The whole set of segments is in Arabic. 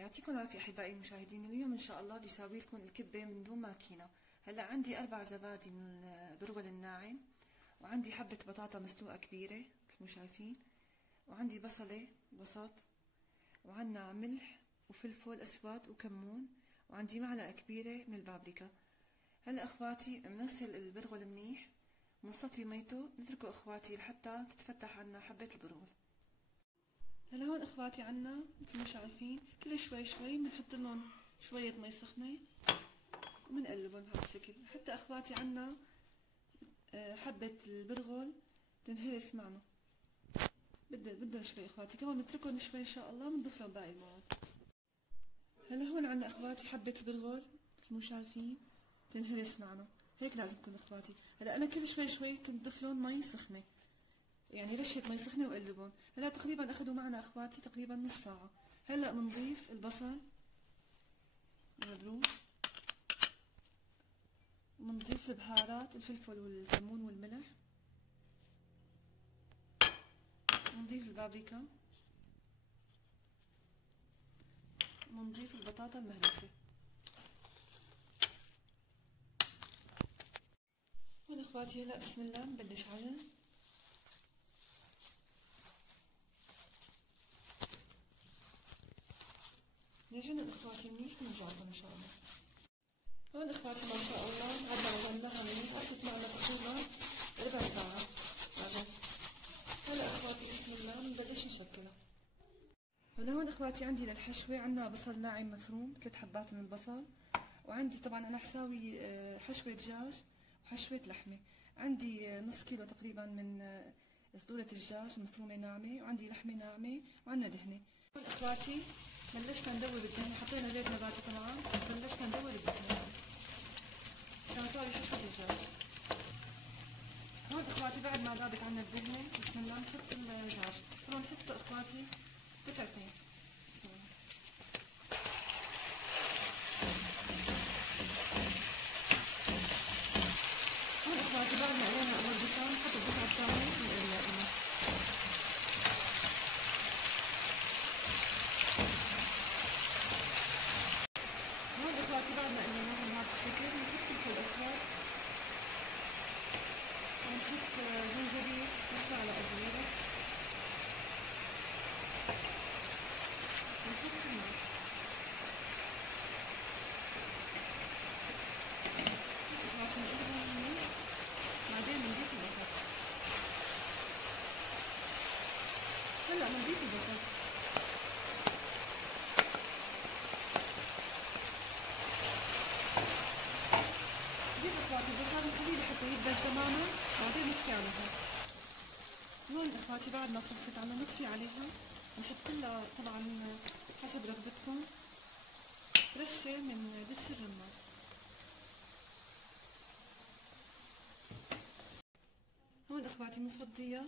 يعطيكم العافية أحبائي المشاهدين. اليوم إن شاء الله بيساوي لكم الكبة من دون ماكينة. هلا عندي 4 زبادي من البرغل الناعم، وعندي حبة بطاطا مسلوقة كبيرة مثل ما شايفين، وعندي بصلة وسط، وعنا ملح وفلفل أسود وكمون، وعندي معلقة كبيرة من البابريكا. هلا أخواتي بنغسل البرغل منيح، بنصفي ميته، نتركه أخواتي لحتى تتفتح عنا حبة البرغل. هلا هون اخواتي عنا مثل ما شايفين كل شوي شوي بنحط لهم شوية مي سخنة وبنقلبهم بهذا الشكل حتى اخواتي عنا حبة البرغل تنهرس معنا. بدهم شوي اخواتي، كمان بنتركهم شوي ان شاء الله، بنضيف لهم باقي المواد. هلا هون عنا اخواتي حبة البرغل مثل ما شايفين تنهرس معنا، هيك لازم تكون اخواتي. هلا انا كل شوي شوي كنت ضيف لهم مي سخنة، يعني رشة مي سخنة وقلبهم. هلا تقريبا اخذوا معنا اخواتي تقريبا نص ساعة. هلا بنضيف البصل مبروش، وبنضيف البهارات الفلفل والكمون والملح، ونضيف البابريكا، ونضيف البطاطا المهروسة. هون اخواتي هلا بسم الله نبلش عجن. نعجن اخواتي منيح ونرجعكم ان شاء الله. هون اخواتي ما شاء الله عدنا عجناها منيح، اخذت معنا تقريبا ربع ساعة عجن. هلا اخواتي بسم الله بنبلش نشكلها. هلا هون اخواتي عندي للحشوة عنا بصل ناعم مفروم 3 حبات من البصل، وعندي طبعا انا حساوي حشوة دجاج وحشوة لحمة. عندي نص كيلو تقريبا من صدورة الدجاج مفرومة ناعمة، وعندي لحمة ناعمة، وعندنا دهنة. هون اخواتي بلشنا ندور الدهنة، حطينا زيت نباتي طبعا، بلشنا ندور الدهنة عشان نسوي حشوة الدجاج. هون اخواتي بعد ما ذابت عنا الدهنة بسم الله نحط الدجاج. طبعا نحط اخواتي قطعتين. بسم الله. هون اخواتي بعد ما قلينا اول قطعة نحط القطعة الثانية ونقليها. هون اخواتي بعد ما قليناها بهذا الشكل بنحط فلفل اسود، ونحط زنجبيل نص معلقة صغيرة، ونحط الملح. اخواتي نقلبهم منيح، بعدين بنضيف البصل. هلا بنضيف البصل. نضيف اخواتي البصل نخليه لحتى يدبل تماما، بعدين نطفي عليها. هون اخواتي بعد ما خلصت عنا نطفي عليها، نحط لها طبعا حسب رغبتكم رشة من دبس الرمان. هون اخواتي بنفضيها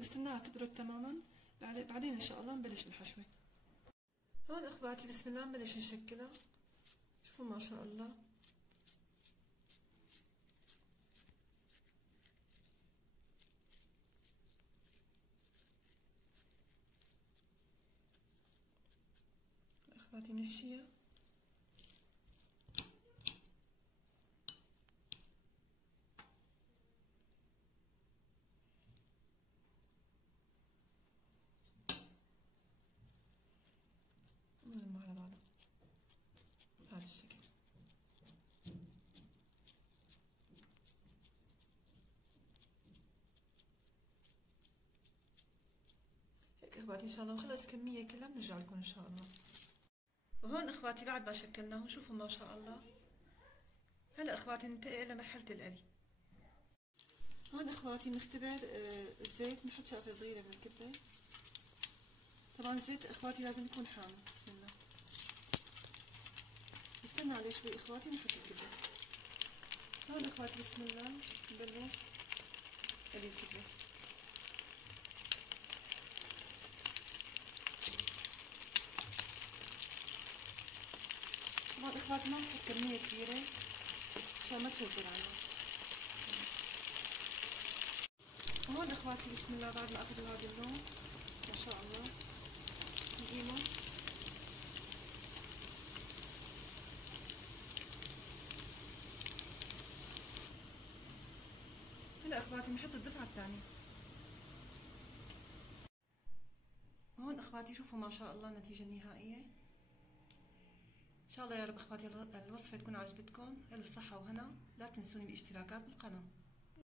نستناها تبرد تماما، بعدين ان شاء الله نبلش بالحشوة. هون اخواتي بسم الله نبلش نشكلها. شوفوا ما شاء الله. اخواتي بنحشيها. نلمها على بعضها بهذا الشكل. هيك اخواتي ان شاء الله نخلص كمية كلها بنرجع لكم ان شاء الله. وهون اخواتي بعد ما شكلناه شوفوا ما شاء الله. هلا اخواتي ننتقل لمرحلة القلي. هون اخواتي بنختبر الزيت، بنحط شقفة صغيرة من الكبة. طبعا الزيت اخواتي لازم يكون حامي. بسم الله نستنى عليه شوي اخواتي ونحط الكبة. هون اخواتي بسم الله نبلش قلي الكبة. طبعا اخواتي ما بنحط كمية كبيرة عشان ما تفزر عنا. وهون اخواتي بسم الله بعد ما اخذوا هذا اللون ما شاء الله نجيبه اخواتي بنحط الدفعة الثانية. هون اخواتي شوفوا ما شاء الله النتيجة النهائية. ان شاء الله يا رب اخواتي الوصفة تكون عجبتكم. الف صحة وهنا. لا تنسوني بالاشتراكات بالقناة.